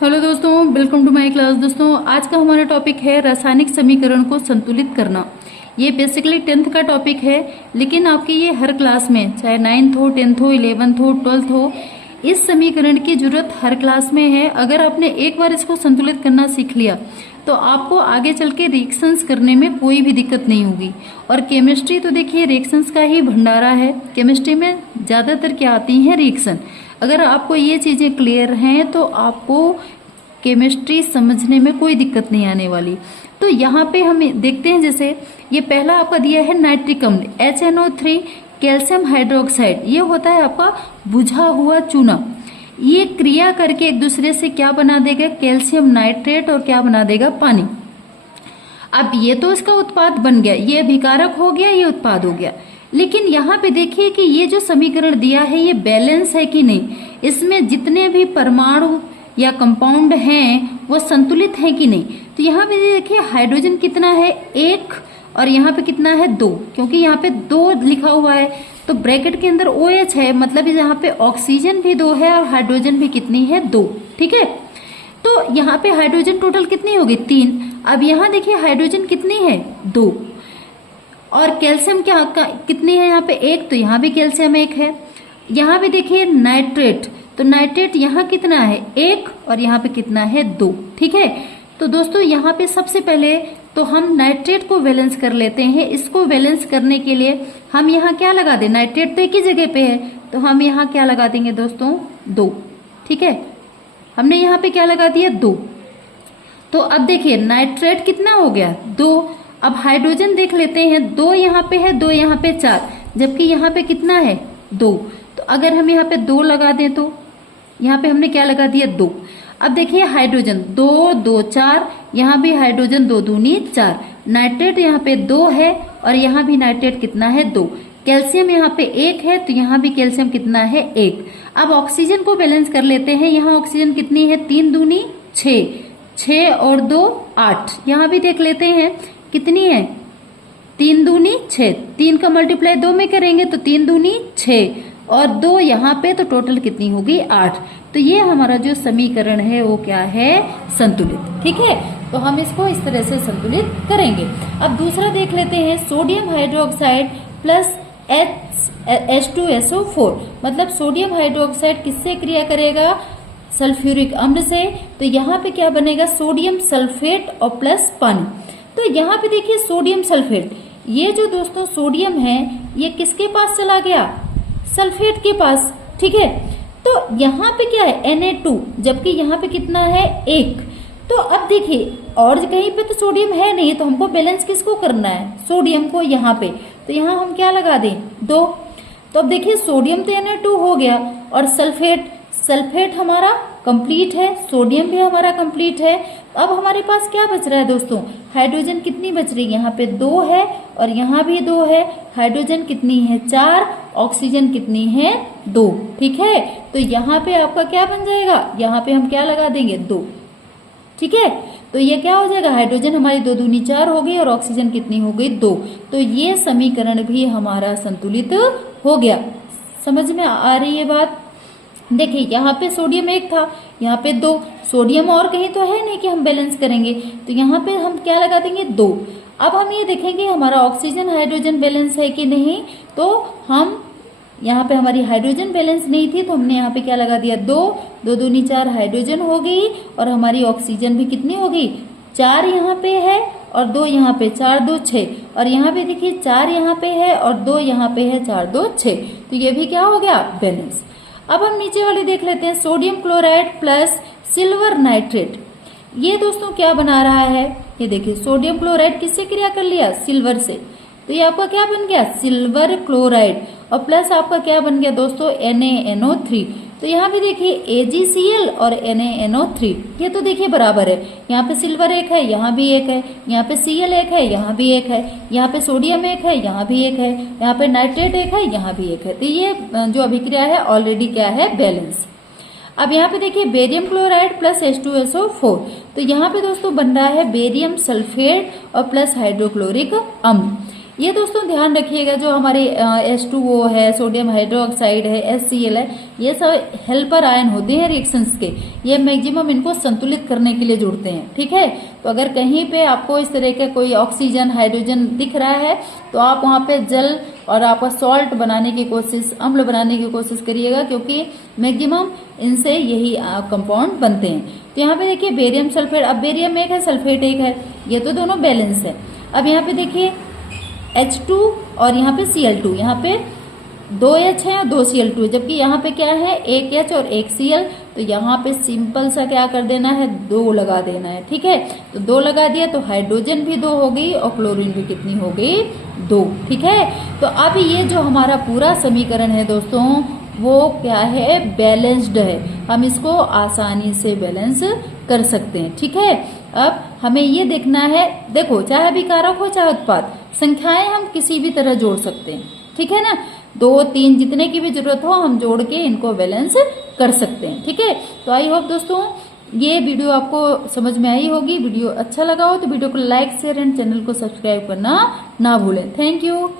Hello दोस्तों, welcome to my class. दोस्तों, आज का हमारा टॉपिक है रासायनिक समीकरण को संतुलित करना। ये बेसिकली 10th का टॉपिक है, लेकिन आपके ये हर क्लास में, चाहे 9th हो, 10th हो, 11th हो, 12th हो, इस समीकरण की जरूरत हर क्लास में है। अगर आपने एक बार इसको संतुलित करना सीख लिया तो आपको आगे चल के रिएक्शंस करने में कोई भी दिक्कत नहीं होगी। और केमिस्ट्री तो देखिए रिएक्शंस का ही भंडारा है। केमिस्ट्री में ज्यादातर क्या आती है, रिएक्शन। अगर आपको ये चीजें क्लियर हैं तो आपको केमिस्ट्री समझने में कोई दिक्कत नहीं आने वाली। तो यहाँ पे हम देखते हैं, जैसे ये पहला आपका दिया है नाइट्रिक अम्ल HNO3 कैल्शियम हाइड्रोक्साइड। ये होता है आपका बुझा हुआ चूना। ये क्रिया करके एक दूसरे से क्या बना देगा, कैल्शियम नाइट्रेट, और क्या बना देगा, पानी। अब ये तो इसका उत्पाद बन गया, ये अभिकारक हो गया, ये उत्पाद हो गया। लेकिन यहाँ पे देखिए कि ये जो समीकरण दिया है ये बैलेंस है कि नहीं, इसमें जितने भी परमाणु या कंपाउंड हैं वो संतुलित हैं कि नहीं। तो यहाँ पे देखिए हाइड्रोजन कितना है, 1, और यहाँ पे कितना है, 2, क्योंकि यहाँ पे 2 लिखा हुआ है तो ब्रैकेट के अंदर OH है, मतलब यहाँ पे ऑक्सीजन भी 2 है और हाइड्रोजन भी कितनी है, 2। ठीक है, तो यहाँ पे हाइड्रोजन टोटल कितनी होगी, 3। अब यहाँ देखिए हाइड्रोजन कितनी है, 2, और कैल्शियम क्या कितनी है यहाँ पे, 1, तो यहाँ भी कैल्शियम 1 है। यहाँ पे देखिए नाइट्रेट, तो नाइट्रेट यहाँ कितना है, 1, और यहाँ पे कितना है, 2। ठीक है, तो दोस्तों यहाँ पे सबसे पहले तो हम नाइट्रेट को बैलेंस कर लेते हैं। इसको बैलेंस करने के लिए हम यहाँ क्या लगा दें, नाइट्रेट तो एक ही जगह पे है तो हम यहाँ क्या लगा देंगे दोस्तों, 2। ठीक है, हमने यहाँ पे क्या लगा दिया, 2। तो अब देखिए नाइट्रेट कितना हो गया, 2। अब हाइड्रोजन देख लेते हैं, 2 यहाँ पे है, 2 यहाँ पे 4, जबकि यहाँ पे कितना है, 2। तो अगर हम यहाँ पे 2 लगा दें तो यहाँ पे हमने क्या लगा दिया, 2। अब देखिए हाइड्रोजन 2, 2, 4, यहाँ भी हाइड्रोजन 2 दूनी 4, नाइट्रेट यहाँ पे 2 है और यहाँ भी नाइट्रेट कितना है, 2। कैल्शियम यहाँ पे 1 है तो यहाँ भी कैल्शियम कितना है, 1। अब ऑक्सीजन को बैलेंस कर लेते हैं। यहाँ ऑक्सीजन कितनी है, 3 दूनी 6, 6 और 2 8। यहाँ भी देख लेते हैं कितनी है, 3 दूनी 6, 3 का मल्टीप्लाई 2 में करेंगे तो 3 दूनी 6 और 2 यहाँ पे, तो टोटल कितनी होगी, 8। तो ये हमारा जो समीकरण है वो क्या है, संतुलित। ठीक है, तो हम इसको इस तरह से संतुलित करेंगे। अब दूसरा देख लेते हैं, सोडियम हाइड्रोक्साइड प्लस H2SO4, मतलब सोडियम हाइड्रोक्साइड किससे क्रिया करेगा, सल्फ्यूरिक अम्ल से। तो यहाँ पे क्या बनेगा, सोडियम सल्फेट और प्लस पानी। तो यहाँ पे देखिए सोडियम सल्फेट, ये जो दोस्तों सोडियम है ये किसके पास चला गया, सल्फेट के पास। ठीक है, तो यहाँ पे क्या है, Na2, जबकि यहाँ पे कितना है, 1। तो अब देखिए और कहीं पे तो सोडियम है नहीं, तो हमको बैलेंस किसको करना है, सोडियम को यहाँ पे। तो यहाँ हम क्या लगा दें, 2। तो अब देखिए सोडियम तो Na2 हो गया और सल्फेट हमारा कंप्लीट है, सोडियम भी हमारा कंप्लीट है। अब हमारे पास क्या बच रहा है दोस्तों, हाइड्रोजन कितनी बच रही है, यहाँ पे 2 है और यहाँ भी 2 है। हाइड्रोजन कितनी है, 4, ऑक्सीजन कितनी है, 2। ठीक है, तो यहाँ पे आपका क्या बन जाएगा, यहाँ पे हम क्या लगा देंगे, 2। ठीक है, तो ये क्या हो जाएगा, हाइड्रोजन हमारी 2 दूनी 4 हो गई और ऑक्सीजन कितनी हो गई, 2। तो ये समीकरण भी हमारा संतुलित हो गया। समझ में आ रही है बात। देखिए यहाँ पे सोडियम 1 था, यहाँ पे 2, सोडियम और कहीं तो है नहीं कि हम बैलेंस करेंगे, तो यहाँ पे हम क्या लगा देंगे, 2। अब हम ये देखेंगे हमारा ऑक्सीजन हाइड्रोजन बैलेंस है कि नहीं। तो हम यहाँ पे हमारी हाइड्रोजन बैलेंस नहीं थी तो हमने यहाँ पे क्या लगा दिया, 2, 2 दूनी 4 हाइड्रोजन हो गई और हमारी ऑक्सीजन भी कितनी हो गई, 4 यहाँ पे है और 2 यहाँ पे, 4 2 6, और यहाँ पे देखिए 4 यहाँ पे है और 2 यहाँ पे है, 4 2 6। तो ये भी क्या हो गया, बैलेंस। अब हम नीचे वाली देख लेते हैं, sodium chloride plus silver nitrate. ये दोस्तों क्या बना रहा है, ये देखिए सोडियम क्लोराइड किससे क्रिया कर लिया, सिल्वर से। तो ये आपका क्या बन गया, सिल्वर क्लोराइड, और प्लस आपका क्या बन गया दोस्तों, NaNO3। तो यहाँ भी देखिए AgCl और NaNO3, ये तो देखिए बराबर है। यहाँ पे सिल्वर 1 है, यहाँ भी 1 है, यहाँ पे Cl 1 है, यहाँ भी 1 है, यहाँ पे सोडियम 1 है, यहाँ भी 1 है, यहाँ पे नाइट्रेट 1 है, यहाँ भी 1 है। तो ये जो अभिक्रिया है ऑलरेडी क्या है, बैलेंस। अब यहाँ पे देखिए बेरियम क्लोराइड प्लस H2SO4, तो यहाँ पे दोस्तों बन रहा है बेरियम सल्फेट और प्लस हाइड्रोक्लोरिक अम्ल। ये दोस्तों ध्यान रखिएगा, जो हमारे H2O है, सोडियम हाइड्रोक्साइड है, HCl है, ये सब हेल्पर आयन होते हैं रिएक्शंस के। ये मैक्सिमम इनको संतुलित करने के लिए जुड़ते हैं। ठीक है, तो अगर कहीं पे आपको इस तरह का कोई ऑक्सीजन, हाइड्रोजन दिख रहा है तो आप वहां पे जल और आपका सॉल्ट बनाने की कोशिश, अम्ल बनाने की कोशिश करिएगा, क्योंकि मैक्सिमम इनसे यही कंपाउंड बनते हैं। तो यहाँ पे देखिए बेरियम सल्फेट, अब बेरियम एक है, सल्फेट एक है, ये तो दोनों बैलेंस है। अब यहाँ पे देखिए H2 और यहाँ पे Cl2, यहाँ पे 2 H है और 2 Cl2 है, जबकि यहाँ पे क्या है, 1 H और 1 Cl। तो यहाँ पे सिंपल सा क्या कर देना है, 2 लगा देना है। ठीक है, तो 2 लगा दिया तो हाइड्रोजन भी 2 हो गई और क्लोरीन भी कितनी हो गई, 2। ठीक है, तो अब ये जो हमारा पूरा समीकरण है दोस्तों, वो क्या है, बैलेंस्ड है। हम इसको आसानी से बैलेंस कर सकते हैं। ठीक है, अब हमें ये देखना है, देखो चाहे अभिकारक हो चाहे उत्पाद, संख्याएं हम किसी भी तरह जोड़ सकते हैं। ठीक है ना, 2, 3 जितने की भी जरूरत हो हम जोड़ के इनको बैलेंस कर सकते हैं। ठीक है, तो आई होप दोस्तों ये वीडियो आपको समझ में आई होगी। वीडियो अच्छा लगा हो तो वीडियो को लाइक, शेयर एंड चैनल को सब्सक्राइब करना ना भूलें। Thank you.